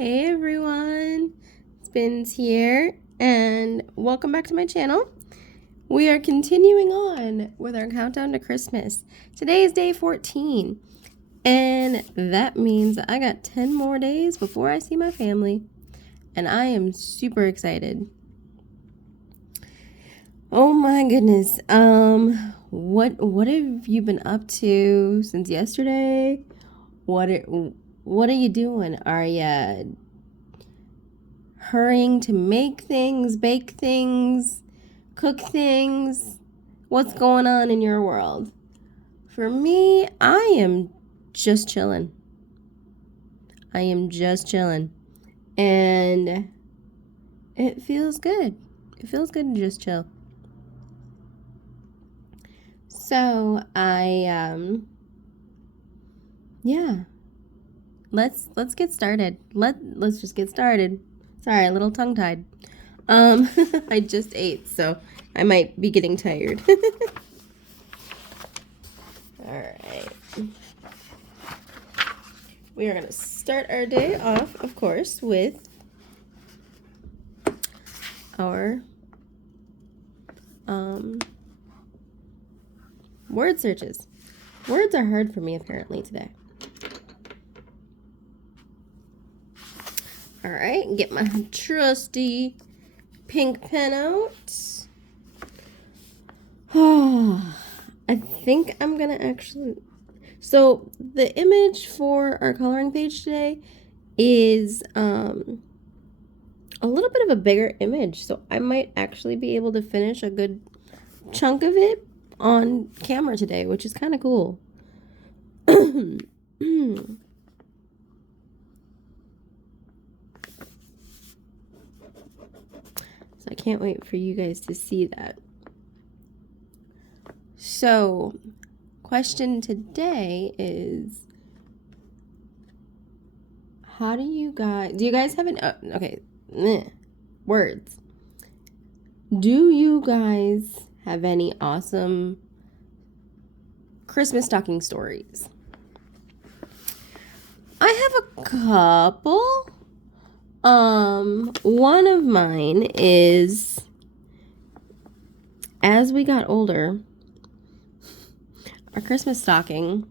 Hey everyone, Spinz here, and welcome back to my channel. We are continuing on with our countdown to Christmas. Today is day 14, and that means I got 10 more days before I see my family, and I am super excited. Oh my goodness, what have you been up to since yesterday? What are you doing? Are you hurrying to make things, bake things, cook things? What's going on in your world? For me, I am just chilling. And it feels good. It feels good to just chill. So let's get started. Let's just get started. Sorry, a little tongue-tied. I just ate, so I might be getting tired. All right. We are going to start our day off, of course, with our word searches. Words are hard for me, apparently, today. All right, get my trusty pink pen out. Oh, I think I'm gonna actually... So the image for our coloring page today is a little bit of a bigger image, so I might actually be able to finish a good chunk of it on camera today, which is kind of cool. So I can't wait for you guys to see that. So, question today is, do you guys have words. Do you guys have any awesome Christmas stocking stories? I have a couple. One of mine is, as we got older, our Christmas stocking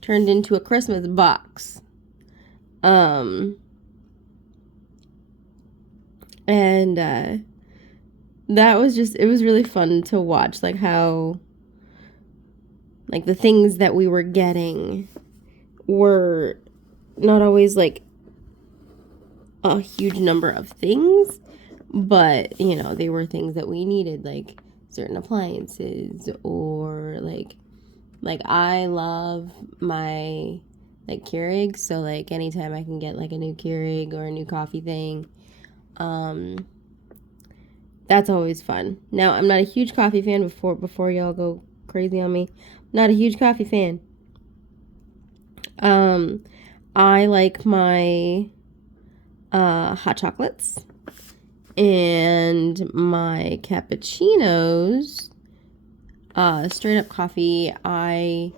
turned into a Christmas box. And that was it was really fun to watch, like how, like, the things that we were getting were not always like a huge number of things, but they were things that we needed, like certain appliances, or like I love my Keurig, so like anytime I can get like a new Keurig or a new coffee thing, that's always fun. Now, I'm not a huge coffee fan, before y'all go crazy on me. Not a huge coffee fan. I like my hot chocolates and my cappuccinos. Straight up coffee, I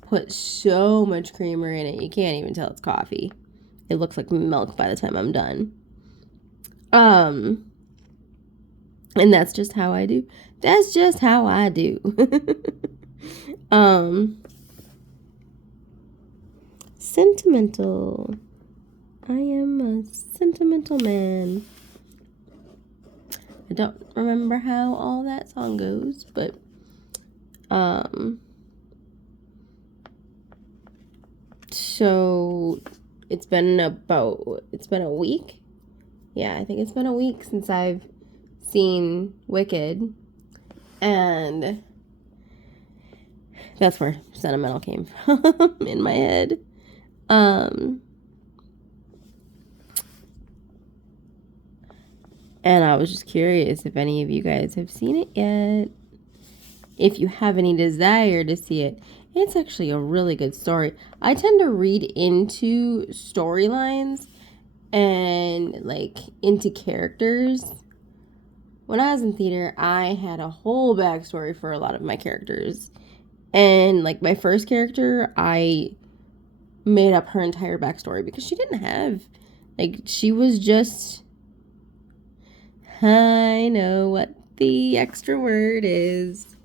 put so much creamer in it, you can't even tell it's coffee. It looks like milk by the time I'm done. And that's just how I do. Sentimental. I am a sentimental man. I don't remember how all that song goes, but so it's been a week. Yeah, I think it's been a week since I've seen Wicked, and that's where sentimental came from in my head. And I was just curious if any of you guys have seen it yet. If you have any desire to see it, it's actually a really good story. I tend to read into storylines and like into characters. When I was in theater, I had a whole backstory for a lot of my characters. And like my first character, I made up her entire backstory, because she didn't have, like, she was just, I know what the extra word is.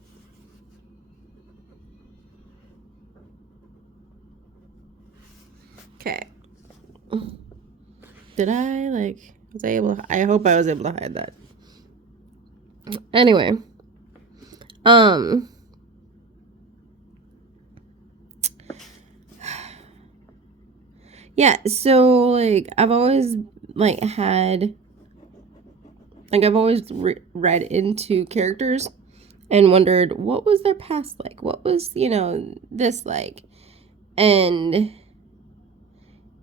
Okay. Did I, like, was I able to, I hope I was able to hide that. Anyway. Yeah, so, like, I've always, like, had, like, I've always read into characters and wondered, what was their past like? What was, you know, this like? And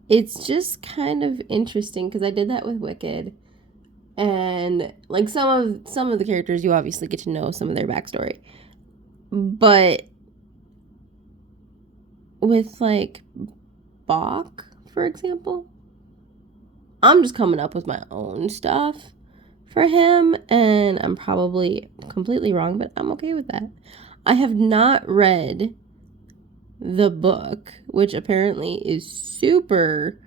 it's just kind of interesting, because I did that with Wicked. And, like, some of the characters, you obviously get to know some of their backstory. But with, like, Bach, for example, I'm just coming up with my own stuff for him, and I'm probably completely wrong, but I'm okay with that. I have not read the book, which apparently is super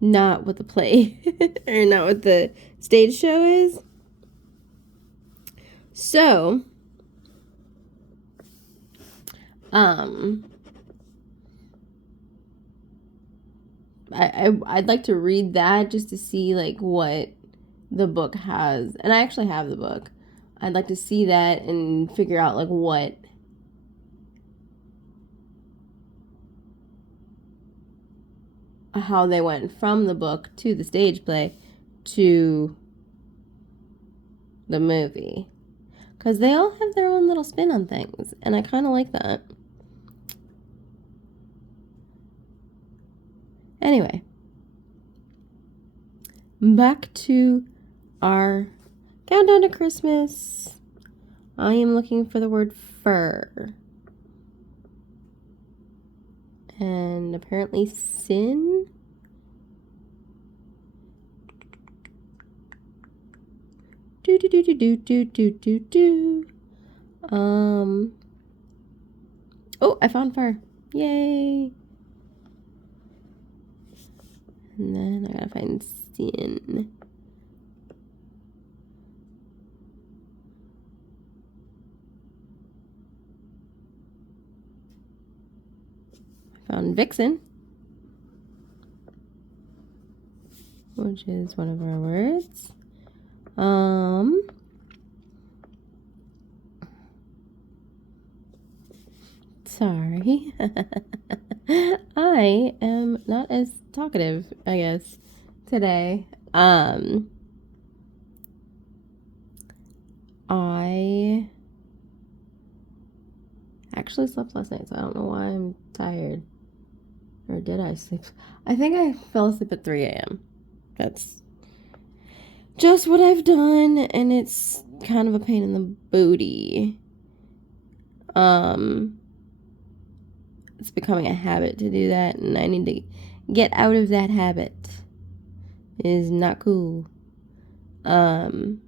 not what the play or not what the stage show is. So I'd like to read that just to see, like, what the book has. And I actually have the book. I'd like to see that and figure out, like, what how they went from the book to the stage play to the movie, because they all have their own little spin on things, and I kind of like that. Anyway, back to our countdown to Christmas. I am looking for the word fur. And apparently sin. Oh, I found fur. Yay. And then I gotta find sin. I found vixen, which is one of our words. Sorry. I am not as talkative, I guess, today. I actually slept last night, so I don't know why I'm tired. Or did I sleep? I think I fell asleep at 3 a.m. That's just what I've done, and it's kind of a pain in the booty. It's becoming a habit to do that, and I need to get out of that habit. It is not cool. That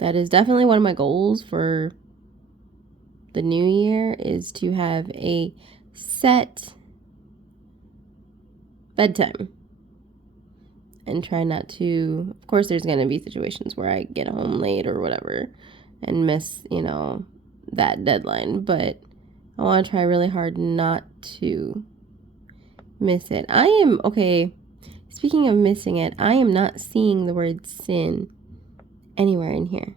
is definitely one of my goals for the new year, is to have a set bedtime and try not to, of course there's going to be situations where I get home late or whatever and miss, you know, that deadline, but I want to try really hard not to miss it. I am, okay, speaking of missing it, I am not seeing the word sin anywhere in here.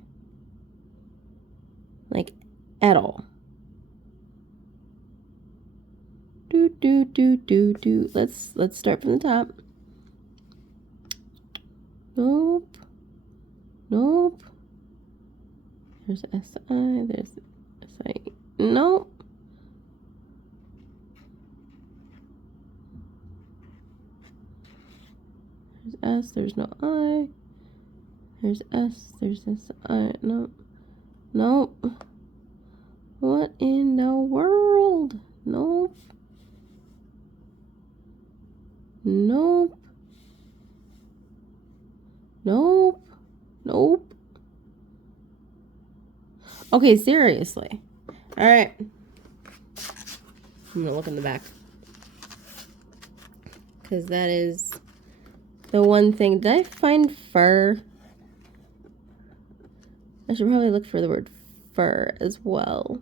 Like, at all. Let's start from the top. Nope. There's S-I, there's S-I. Nope. There's S, there's no I. There's S, there's S-I. Nope. What in the world? Nope. Okay, seriously. All right. I'm gonna look in the back because that is the one thing. Did I find fur? I should probably look for the word fur as well.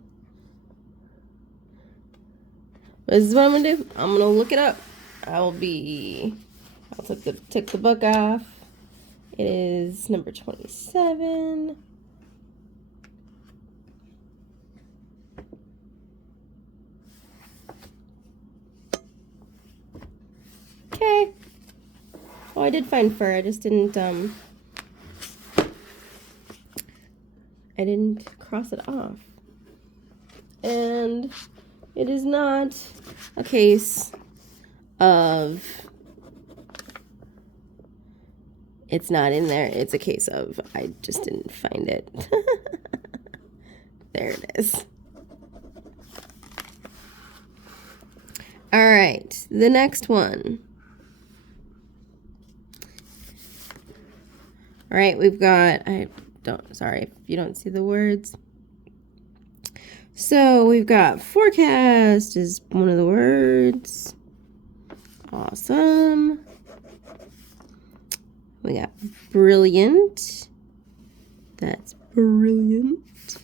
This is what I'm gonna do. I'm gonna look it up. I'll take the book off. It is number 27. Okay. Oh, I did find fur. I just didn't cross it off. And it is not a case of it's not in there. It's a case of I just didn't find it. There it is. All right, the next one. All right, we've got, sorry if you don't see the words. So we've got forecast is one of the words. Awesome. We got brilliant. That's brilliant.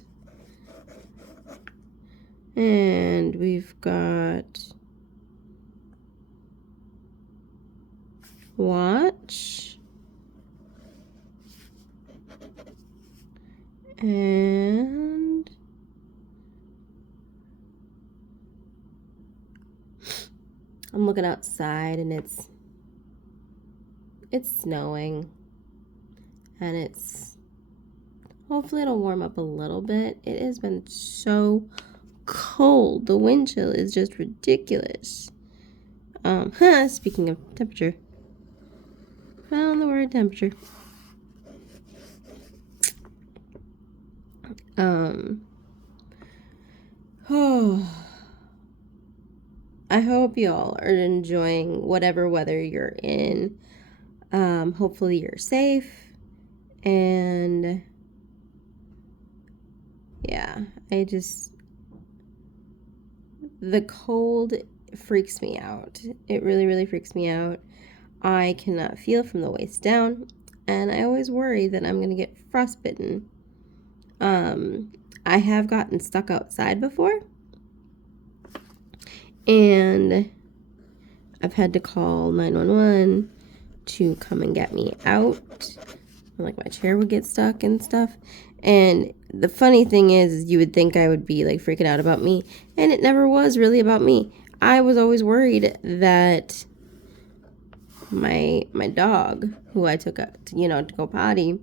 And we've got watch. And I'm looking outside and it's snowing. And hopefully it'll warm up a little bit. It has been so cold. The wind chill is just ridiculous. Speaking of temperature. Found the word temperature. I hope y'all are enjoying whatever weather you're in. Hopefully you're safe. And yeah, the cold freaks me out. It really, really freaks me out. I cannot feel from the waist down, and I always worry that I'm going to get frostbitten. I have gotten stuck outside before, and I've had to call 911 to come and get me out. Like my chair would get stuck and stuff. And the funny thing is you would think I would be like freaking out about me, and it never was really about me. I was always worried that my dog, who I took up to go potty,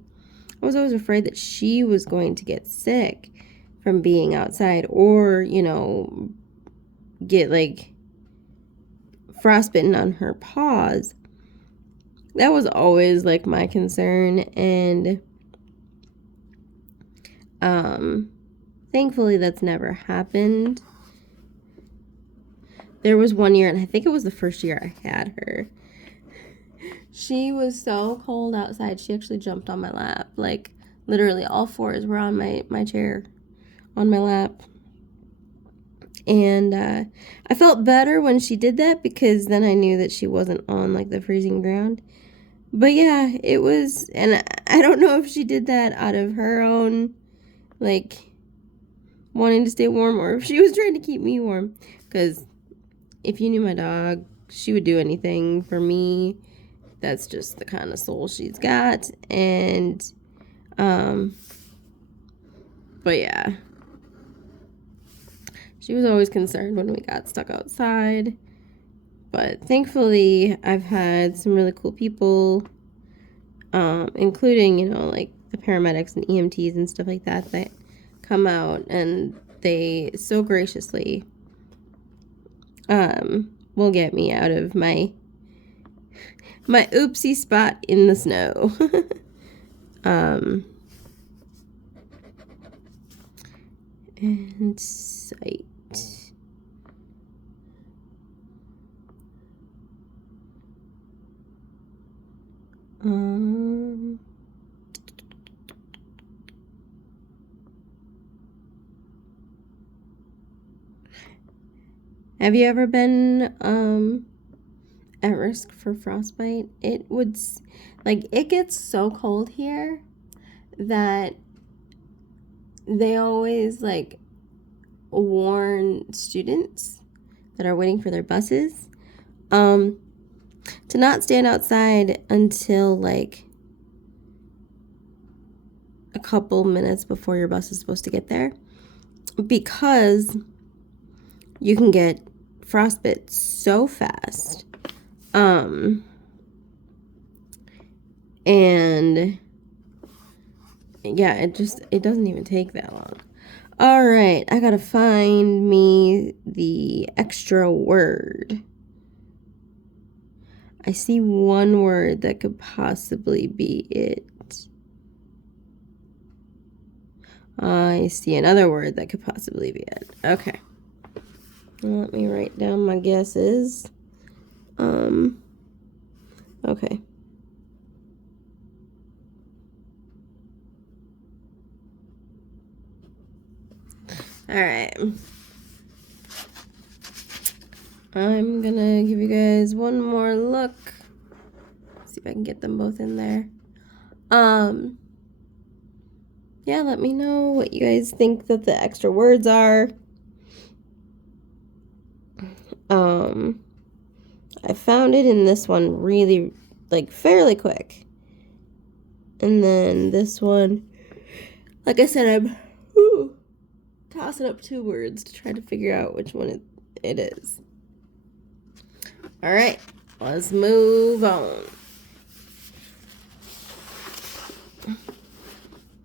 I was always afraid that she was going to get sick from being outside or, get like frostbitten on her paws. That was always like my concern, and thankfully that's never happened. There was one year, and I think it was the first year I had her. She was so cold outside, she actually jumped on my lap. Like, literally all fours were on my chair, on my lap. And I felt better when she did that because then I knew that she wasn't on, like, the freezing ground. But yeah, it was, and I don't know if she did that out of her own, like, wanting to stay warm or if she was trying to keep me warm. Because if you knew my dog, she would do anything for me. That's just the kind of soul she's got. And, but yeah. She was always concerned when we got stuck outside. But thankfully, I've had some really cool people, including, like the paramedics and EMTs and stuff like that come out, and they so graciously will get me out of my oopsie spot in the snow. And sight. Have you ever been at risk for frostbite? It gets so cold here that they always like warn students that are waiting for their buses to not stand outside until like a couple minutes before your bus is supposed to get there, because you can get frostbite so fast. And yeah, it doesn't even take that long. All right, I gotta find me the extra word. I see one word that could possibly be it. I see another word that could possibly be it. Okay. Let me write down my guesses. Okay. All right. I'm gonna give you guys one more look. See if I can get them both in there. Yeah, let me know what you guys think that the extra words are. I found it in this one really, fairly quick. And then this one, like I said, I'm tossing up two words to try to figure out which one it is. All right, let's move on.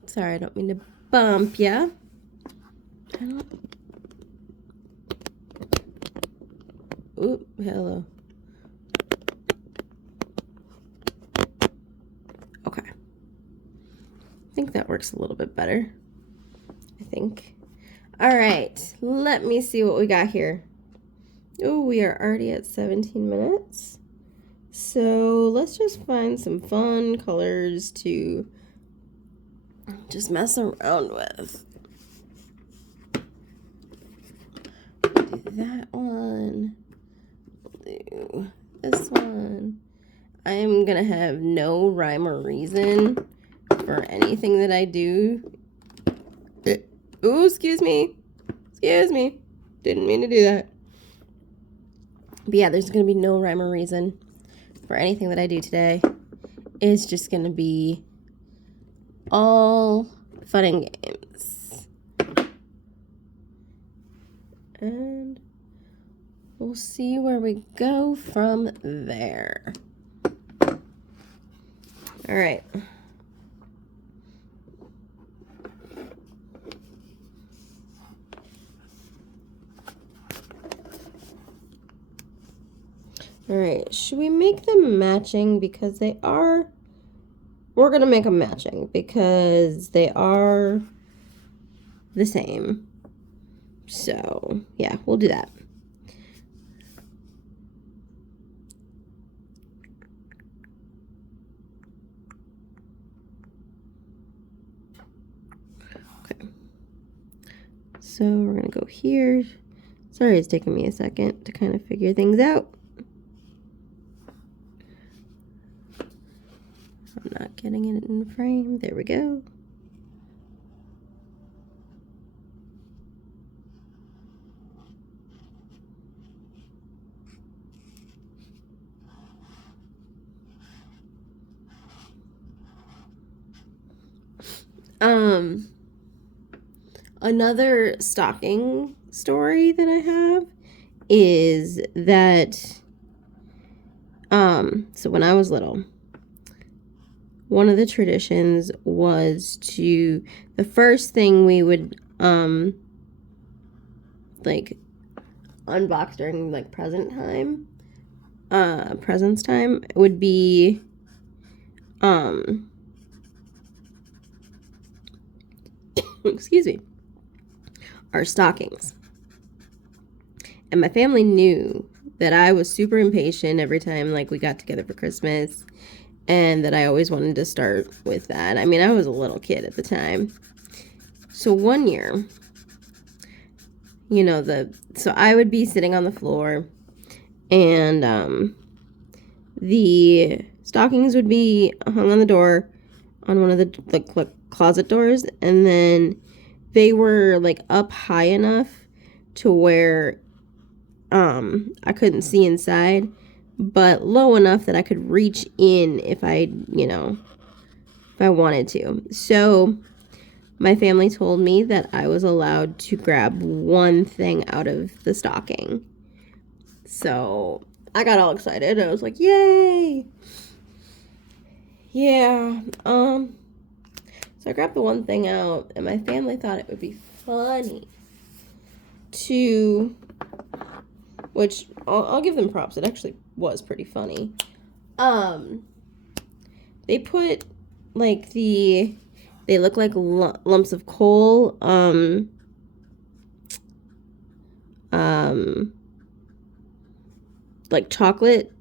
Sorry, I don't mean to bump ya. Oop, hello. Okay. I think that works a little bit better. I think. All right, let me see what we got here. Oh, we are already at 17 minutes. So let's just find some fun colors to just mess around with. Do that one. Do this one. I am gonna have no rhyme or reason for anything that I do. Ooh, excuse me. Excuse me. Didn't mean to do that. But yeah, there's gonna be no rhyme or reason for anything that I do today. It's just gonna be all fun and games. And we'll see where we go from there. All right. All right, should we make them matching because they are... We're going to make them matching because they are the same. So, yeah, we'll do that. Okay. So, we're going to go here. Sorry, it's taking me a second to kind of figure things out. I'm not getting it in frame. There we go. Another stocking story that I have is that, so when I was little, one of the traditions was the first thing we would, unbox during, presents time would be, excuse me, our stockings. And my family knew that I was super impatient every time we got together for Christmas, and that I always wanted to start with that. I mean, I was a little kid at the time. So one year, so I would be sitting on the floor, and the stockings would be hung on the door, on one of the closet doors, and then they were like up high enough to where I couldn't see inside, but low enough that I could reach in if I wanted to. So my family told me that I was allowed to grab one thing out of the stocking. So I got all excited. I was like, yay! Yeah. So I grabbed the one thing out, and my family thought it would be funny to, which I'll give them props. It actually was pretty funny. They put like they look like lumps of coal. Like chocolate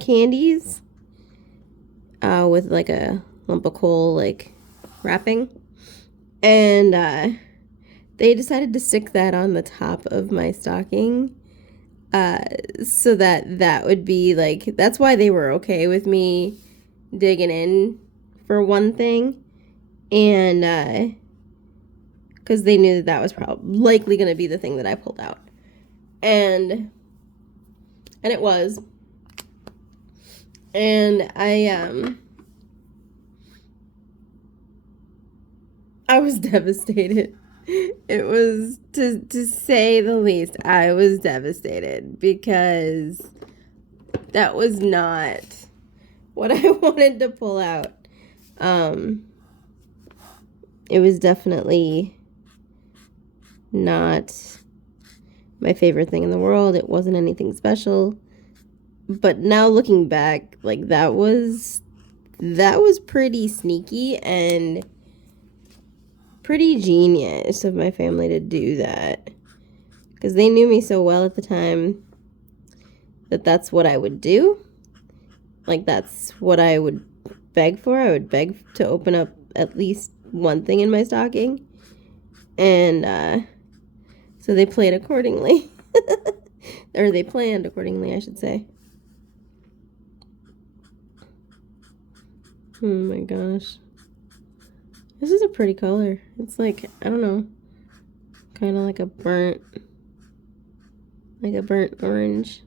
candies, with like a lump of coal like wrapping, and they decided to stick that on the top of my stocking, so that would be like, that's why they were okay with me digging in for one thing, and because they knew that was probably likely going to be the thing that I pulled out, and it was, and I was devastated. It was, to say the least, I was devastated because that was not what I wanted to pull out. It was definitely not my favorite thing in the world. It wasn't anything special. But now looking back, like, that was pretty sneaky and pretty genius of my family to do that, because they knew me so well at the time that that's what I would do. Like, that's what I would beg for. I would beg to open up at least one thing in my stocking, and so they played accordingly. Or they planned accordingly, I should say. Oh my gosh. This is a pretty color. It's like, I don't know, kind of like a burnt orange.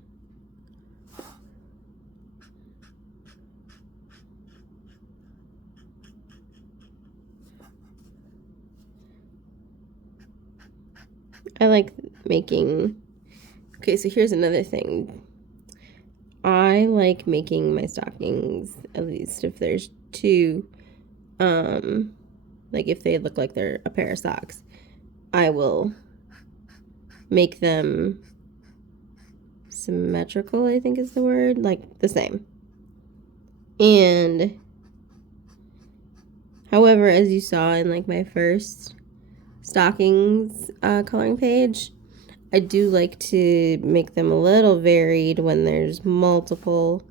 I like making, okay, so here's another thing. I like making my stockings, at least if there's two, like if they look like they're a pair of socks, I will make them symmetrical, I think is the word, like the same. And however, as you saw in like my first stockings coloring page, I do like to make them a little varied when there's multiple,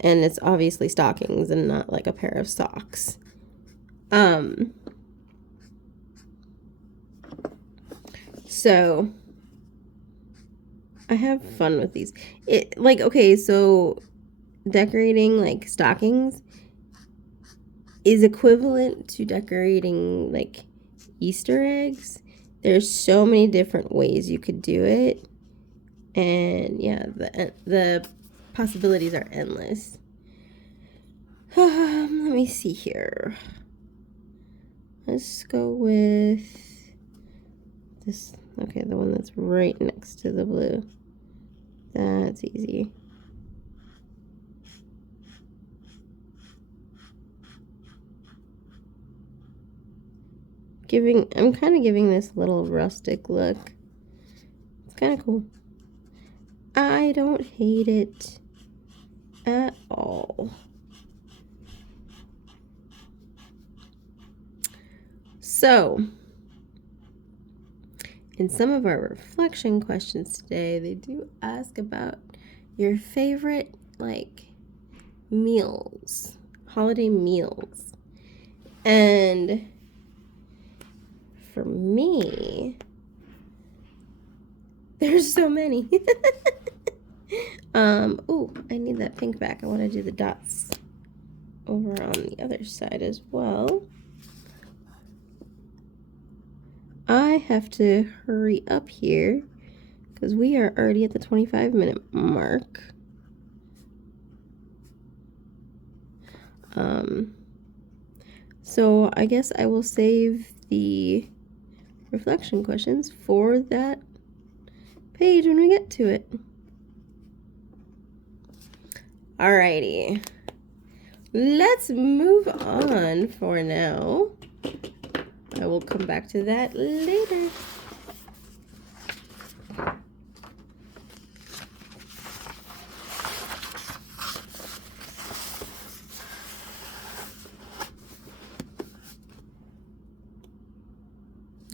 and it's obviously stockings and not like a pair of socks. So I have fun with these. It, like, okay, so decorating like stockings is equivalent to decorating like Easter eggs. There's so many different ways you could do it, and yeah, the possibilities are endless. Let me see here. Let's go with this. Okay, the one that's right next to the blue. That's easy. I'm kind of giving this little rustic look. It's kind of cool. I don't hate it at all. So, in some of our reflection questions today, they do ask about your favorite, like, meals, holiday meals. And for me, There's so many. Oh, I need that pink back. I want to do the dots over on the other side as well. I have to hurry up here because we are already at the 25-minute mark. So I guess I will save the reflection questions for that page when we get to it. Alrighty. Let's move on for now. I will come back to that later.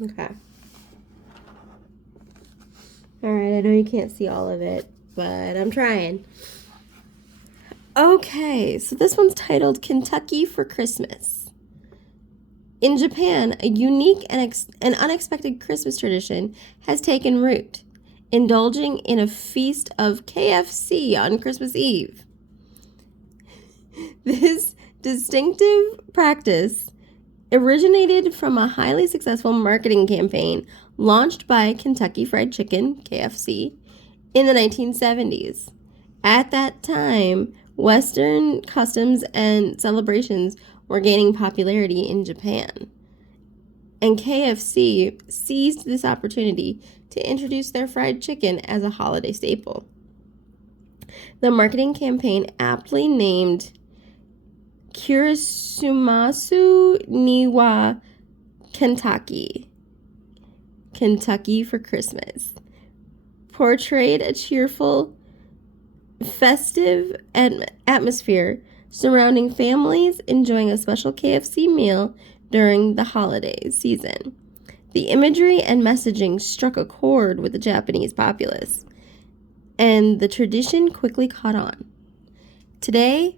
Okay. Alright, I know you can't see all of it, but I'm trying. Okay, so this one's titled Kentucky for Christmas. In Japan, a unique and unexpected Christmas tradition has taken root, indulging in a feast of KFC on Christmas Eve. This distinctive practice originated from a highly successful marketing campaign launched by Kentucky Fried Chicken, KFC, in the 1970s. At that time, Western customs and celebrations were gaining popularity in Japan, and KFC seized this opportunity to introduce their fried chicken as a holiday staple. The marketing campaign, aptly named Kurisumasu Niwa Kentucky for Christmas, portrayed a cheerful, festive atmosphere surrounding families enjoying a special KFC meal during the holiday season. The imagery and messaging struck a chord with the Japanese populace, and the tradition quickly caught on. Today,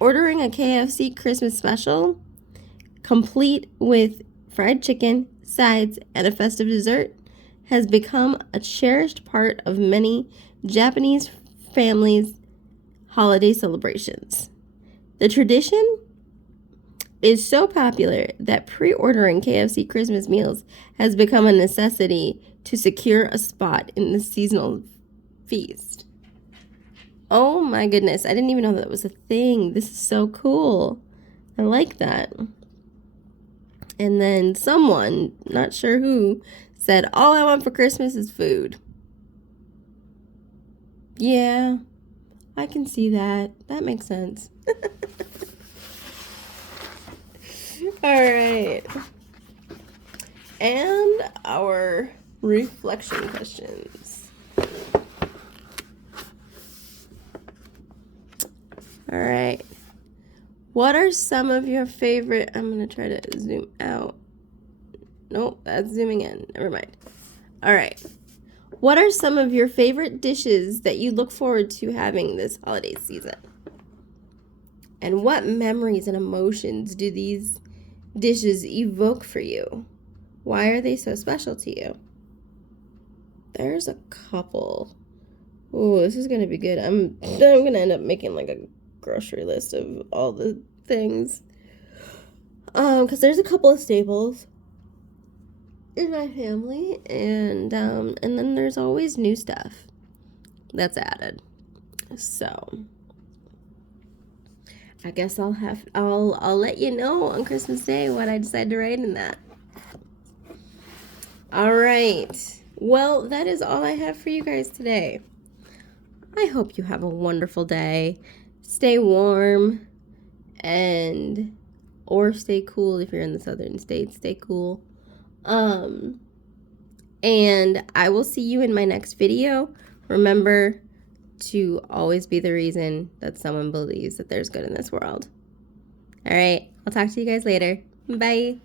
ordering a KFC Christmas special, complete with fried chicken, sides, and a festive dessert, has become a cherished part of many Japanese families' holiday celebrations. The tradition is so popular that pre-ordering KFC Christmas meals has become a necessity to secure a spot in the seasonal feast. Oh my goodness, I didn't even know that was a thing. This is so cool. I like that. And then someone, not sure who, said, all I want for Christmas is food. Yeah, I can see that. That makes sense. All right. And our reflection questions. All right. What are some of your favorite... I'm going to try to zoom out. Nope, that's zooming in. Never mind. All right. What are some of your favorite dishes that you look forward to having this holiday season? And what memories and emotions do these dishes evoke for you? Why are they so special to you? There's a couple. Oh, this is going to be good. I'm going to end up making like a grocery list of all the things. Because there's a couple of staples in my family, and then there's always new stuff that's added. So I guess I'll let you know on Christmas Day what I decide to write in that. All right. Well, that is all I have for you guys today. I hope you have a wonderful day. Stay warm or stay cool if you're in the southern states. Stay cool. And I will see you in my next video. Remember to always be the reason that someone believes that there's good in this world. All right. I'll talk to you guys later. Bye.